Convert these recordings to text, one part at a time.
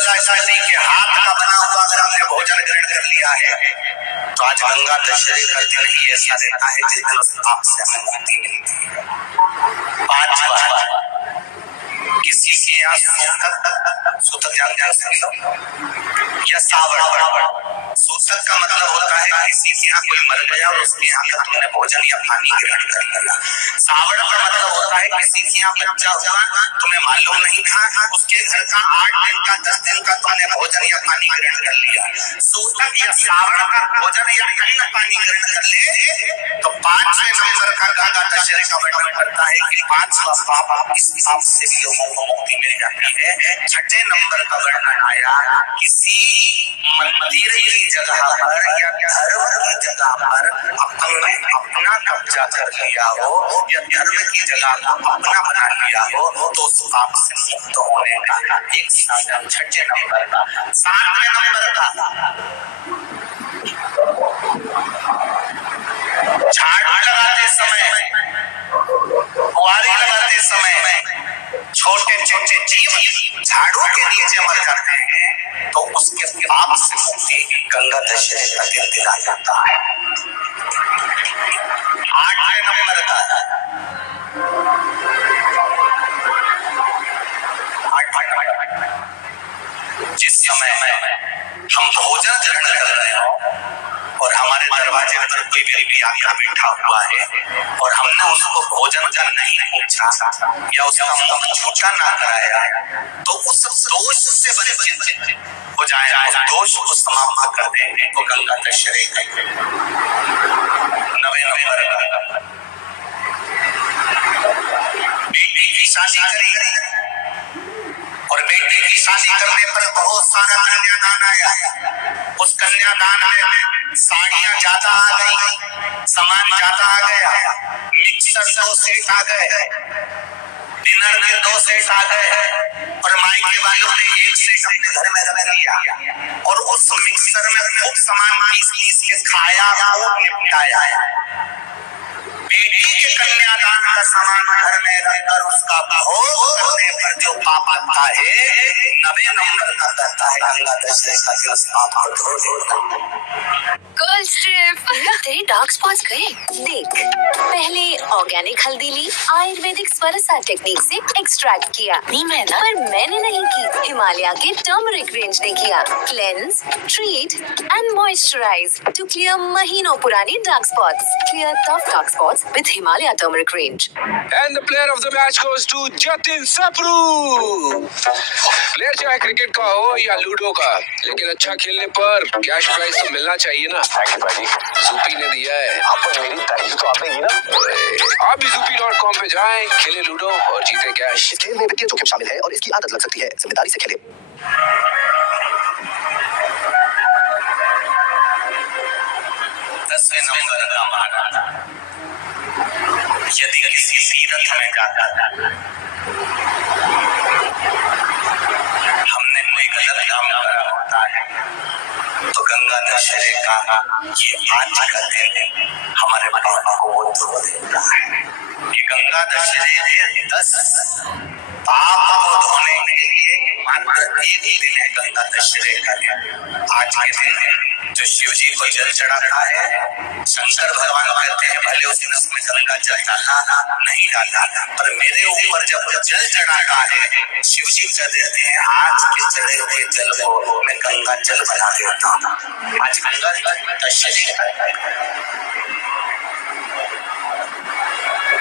बृहस्पति के हाथ का बना हुआ अगर हमने भोजन ग्रहण कर लिया है तो आज गंगा दशहरे का दिन ही ऐसा रहता है जिस दिन उस पाप से हमें मुक्ति मिलती है। 5 बार किसी के यहाँ सूतक जानते या सावड़। सूतक का मतलब होता है किसी के यहाँ कोई मर गया और उसके यहाँ का तुमने भोजन या पानी ग्रहण कर लिया। सावड़ का मतलब होता है किसी के यहाँ बच्चा हुआ, तुम्हें मालूम नहीं था, उसके घर का 8 दिन का 10 दिन का तुमने भोजन या पानी ग्रहण कर लिया। सूतक या सावड़ का भोजन या अन्न पानी ग्रहण कर ले तो 5वें नंबर का गंगा दशहरे का वर्णन करता है कि 5वां पाप इस पाप से भी लोगों को मुक्ति मिल जाती है। 6ठे नंबर का वर्णन आया किसी मंदिर की जगह पर या धर्म की जगह पर अपने अपना कब्जा कर लिया हो या धर्म की जगह को अपना बना लिया हो तो उस पाप से मुक्त होने का एक साधन 6ठे नंबर का। 7वें नंबर का झाड़ू लगाते समय, बुआरी लगाते समय छोटे छोटे जीव झाड़ू के नीचे मर जाते हैं तो उसके पाप से मुक्ति गंगा दशहरे का दिन दिला जाता है। 8वें नंबर का जिस समय हम भोजन ग्रहण कर रहे हो और हमारे दरवाजे पर कोई व्यक्ति आकर बैठा हुआ है और हमने उसको भोजन का नहीं पूछा या उसका मुख छूटा ना कराया तो उस दोष से वंचित हो जाए, उस दोष को समाप्त कर देंगे तो गंगा दशहरे का। 9वें नंबर का बेटी की शादी करी और बेटी की शादी करने पर बहुत सारा कन्यादान आया। उस कन्यादान में साड़ियां ज्यादा आ गई, सामान ज्यादा आ गया, मिक्सर 2 सेट आ गए, डिनर के 2 सेट आ गए और मायके वालों ने 1 सेट अपने घर में रख लिया और उस मिक्सर में खूब सामान पीस के खाया और निपटाया। बेटी के कन्यादान का सामान घर में रखकर उसका भोग करने पर जो पाप आता है 9वें नंबर का करता है गंगा दशहरे का दिन पाप को धो देता है। गर्ल्स ट्रिप तेरे डार्क स्पॉट्स गए? देख, पहले ऑर्गेनिक हल्दी ली, आयुर्वेदिक स्वरसा टेक्निक से एक्सट्रैक्ट किया। नीम है ना? पर मैंने नहीं की, हिमालय के टर्मरिक रेंज ने किया। Cleanse, treat and moisturise to clear महीनों पुरानी dark spots. Clear tough dark spots with Himalaya turmeric range. And the player of the match goes to Jatin Sapru. Player चाहे क्रिकेट का हो या लूडो का, लेकिन अच्छा खेलने पर कैश प्राइज तो मिलना चाहिए ना। ज़ूपी ने दिया है। मेरी तारीफ तो आपने की ना। आप भी Zupi.com पे जाएं, खेले लूडो और जीते कैश। इस खेल में वित्तीय जोखिम शामिल है और इसकी आदत लग सकती है, जिम्मेदारी से खेलें। 10वें नंबर का माना यदि किसी तीर्थ में जाता हमने कोई गलत काम करा होता है तो गंगा दशहरे का ये आज का दिन हमारे पापों को वो धो देता है। ये गंगा दशहरे 10 पाप को धोने के लिए मात्र एक ही दिन है गंगा दशहरे का दिन। आज के दिन जो शिव जी को जल चढ़ाता है, शंकर भगवान कहते हैं भले उस दिन उसमें गंगा जल डाला नहीं डाला, पर मेरे ऊपर जब जल चढ़ाता है शिव जी कह देते हैं आज के चढ़े हुए जल को मैं गंगा जल बना देता हूँ। आज गंगा दशहरे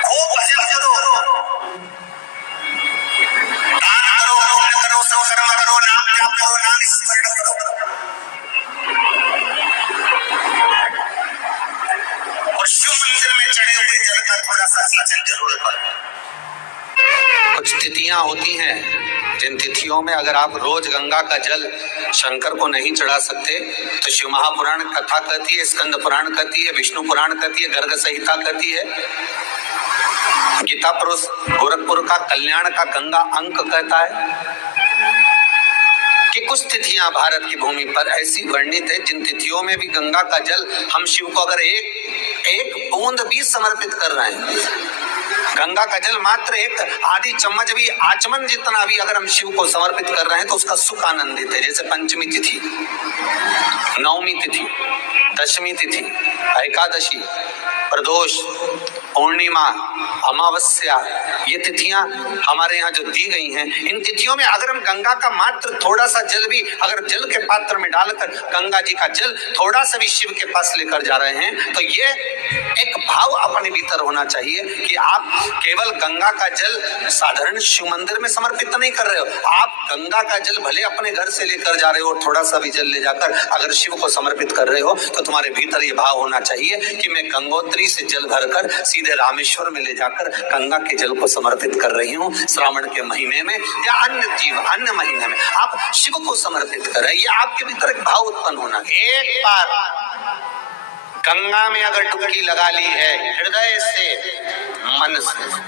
खूब भजन करो, दान करो, पुण्य करो, संकर्म करो, नाम जाप करो, नाम स्मरण करो। और शिव मंदिर में चढ़े हुए जल का थोड़ा सा सिंचन जरूर करो। कुछ तिथियां होती हैं जिन तिथियों में अगर आप रोज गंगा का जल शंकर को नहीं चढ़ा सकते तो शिव महापुराण कथा कहती है, स्कंद पुराण कहती है, विष्णु पुराण कहती है, गर्ग संहिता कहती है, गीता पुरुष गोरखपुर का कल्याण का गंगा अंक कहता है कि कुछ तिथियां भारत की भूमि पर ऐसी वर्णित है जिन तिथियों में भी गंगा का जल हम शिव को अगर एक बूंद भी समर्पित कर रहे हैं गंगा का जल मात्र एक आधी चम्मच भी, आचमन जितना भी अगर हम शिव को समर्पित कर रहे हैं तो उसका सुख आनंदित है। जैसे पंचमी तिथि, नवमी तिथि, दशमी तिथि, एकादशी, प्रदोष, पूर्णिमा, अमावस्या, ये तिथियां हमारे यहाँ जो दी गई हैं, इन तिथियों में अगर हम गंगा का मात्र थोड़ा सा जल भी अगर जल के पात्र में डालकर गंगा जी का जल थोड़ा सा भी शिव के पास लेकर जा रहे हैं तो ये एक भाव अपने भीतर होना चाहिए कि आप केवल गंगा का जल साधारण शिव मंदिर में समर्पित नहीं कर रहे हो, आप गंगा का जल भले अपने घर से लेकर जा रहे हो, थोड़ा सा भी जल ले जाकर अगर शिव को समर्पित कर रहे हो तो तुम्हारे भीतर ये भाव होना चाहिए कि मैं गंगोत्री से जल भरकर सीधे रामेश्वर में ले जाकर गंगा के जल को समर्पित कर रही हूँ। श्रावण के महीने में या अन्य महीने में आप शिव को समर्पित कर रहे हैं, ये आपके भीतर एक भाव उत्पन्न होना। एक बार गंगा में अगर डुबकी लगा ली है हृदय से, मन से,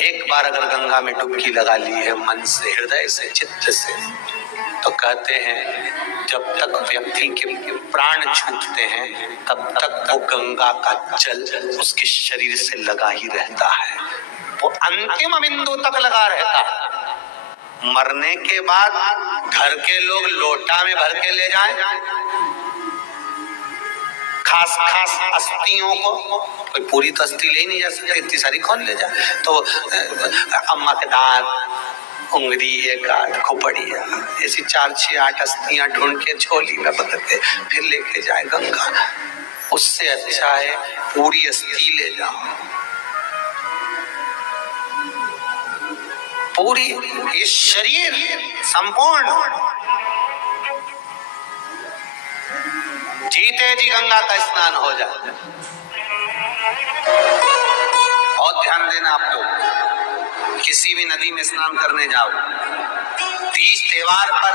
एक बार अगर गंगा में डुबकी लगा ली है मन से, हृदय से, चित्त से, तो कहते हैं जब तक व्यक्ति के प्राण छूटते हैं तब तक वो गंगा का जल उसके शरीर से लगा ही रहता है, वो अंतिम बिंदु तक लगा रहता है। मरने के बाद घर के लोग लोटा में भर के ले जाएं, खास अस्थियों को, कोई पूरी तो अस्थि ले ही नहीं जा सकती, इतनी सारी कौन ले जाए, तो अम्मा के दांत, उंगली, एक आध खोपड़िया, ऐसी 4, 6, 8 अस्थियां ढूंढ के झोली में बदल के फिर लेके जाए गंगा। उससे अच्छा है पूरी अस्थि ले जाओ, पूरी ये शरीर संपूर्ण जीते जी गंगा का स्नान हो जाए। और ध्यान देना आप लोग, किसी भी नदी में स्नान करने जाओ, तीज त्योहार पर,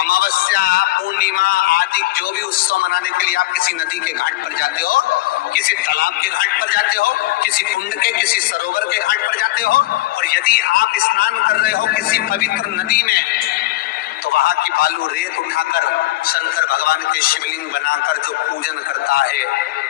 अमावस्या, पूर्णिमा आदि जो भी उत्सव मनाने के लिए आप किसी नदी के घाट पर जाते हो, किसी तालाब के घाट पर जाते हो, किसी कुंड के, किसी सरोवर के घाट पर जाते हो, और यदि आप स्नान कर रहे हो किसी पवित्र नदी में तो वहां की बालू रेत उठाकर शंकर भगवान के शिवलिंग बनाकर जो पूजन करता है,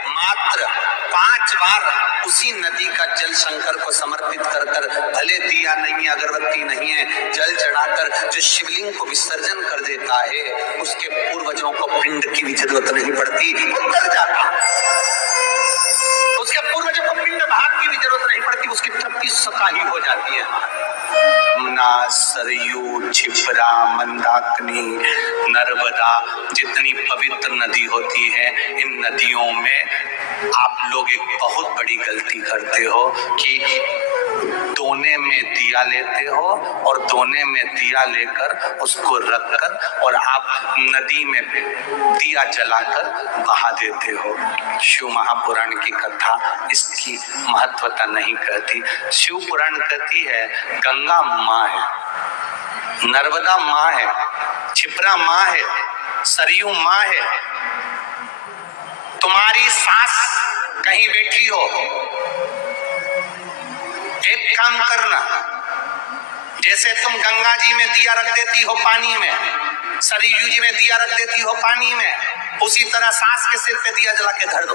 मात्र 5 बार उसी नदी का जल शंकर को समर्पित कर कर, भले दिया नहीं है, अगरबत्ती नहीं है, जल चढ़ाकर जो शिवलिंग को विसर्जन कर देता है, उसके पूर्वजों को पिंड की भी जरूरत नहीं पड़ती, वो तर जाता। उसके पूर्वजों को पिंड भाग की भी जरूरत नहीं पड़ती, उसकी तृप्ति सकाही हो जाती है। यमुना, सरयू, छिपरा, मंदाकिनी, नर्मदा, जितनी पवित्र नदी होती है, इन नदियों में आप लोग एक बहुत बड़ी गलती करते हो कि दोने में दिया लेते हो और दोने में दिया लेकर उसको रखकर और आप नदी में दिया जलाकर बहा देते हो। शिव महापुराण की कथा इसकी महत्वता नहीं कहती। शिव पुराण कहती है गंगा माँ है, नर्मदा माँ है, छिपरा माँ है, सरयू माँ है। तुम्हारी सास कहीं बैठी हो, एक काम करना, जैसे तुम गंगा जी में दिया रख देती हो पानी में, सरयू जी में दिया रख देती हो पानी में, उसी तरह सास के सिर पे दिया जला के धर दो।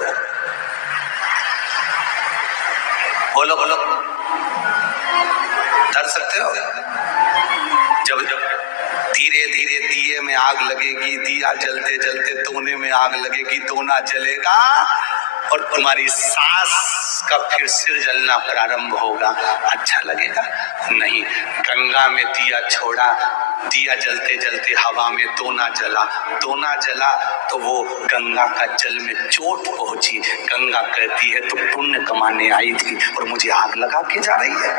बोलो बोलो, धर सकते हो? जब धीरे धीरे दिए में आग लगेगी, दिया जलते जलते दोने में आग लगेगी, दोना जलेगा और तुम्हारी सास का फिर सिर जलना प्रारंभ होगा। अच्छा लगेगा? नहीं। गंगा में दिया छोड़ा, दिया जलते जलते हवा में दोना जला, दोना जला तो वो गंगा का जल में चोट पहुंची। गंगा कहती है तो पुण्य कमाने आई थी और मुझे आग लगा के जा रही है।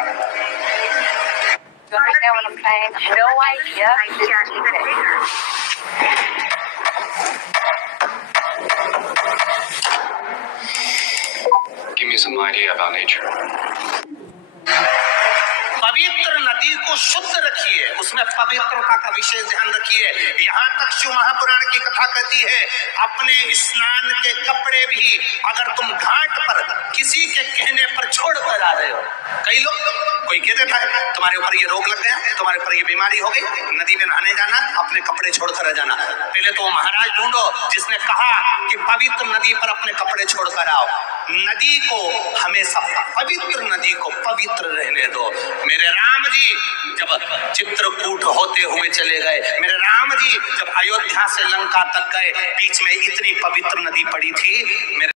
You understand what I'm saying? No idea. I can't even. Give me some idea about nature. पवित्र नदी को शुद्ध रखिए, उसमें पवित्रता का विशेष ध्यान रखिए। यहाँ तक शिव महापुराण की कथा कहती है अपने स्नान के कपड़े भी अगर तुम घाट पर किसी के कहने पर छोड़ कर आ रहे हो, कई लोग कोई कह देता है तुम्हारे ऊपर ये रोग लग गया, तुम्हारे ऊपर ये बीमारी हो गई, नदी में नहाने जाना, अपने कपड़े छोड़कर जाना। पहले तो महाराज ढूंढो जिसने कहा कि पवित्र नदी पर अपने कपड़े छोड़कर आओ। नदी को हमेशा पवित्र नदी को पवित्र रहने दो। मेरे राम जी जब चित्रकूट होते हुए चले गए, मेरे राम जी जब अयोध्या से लंका तक गए, बीच में इतनी पवित्र नदी पड़ी थी। मेरे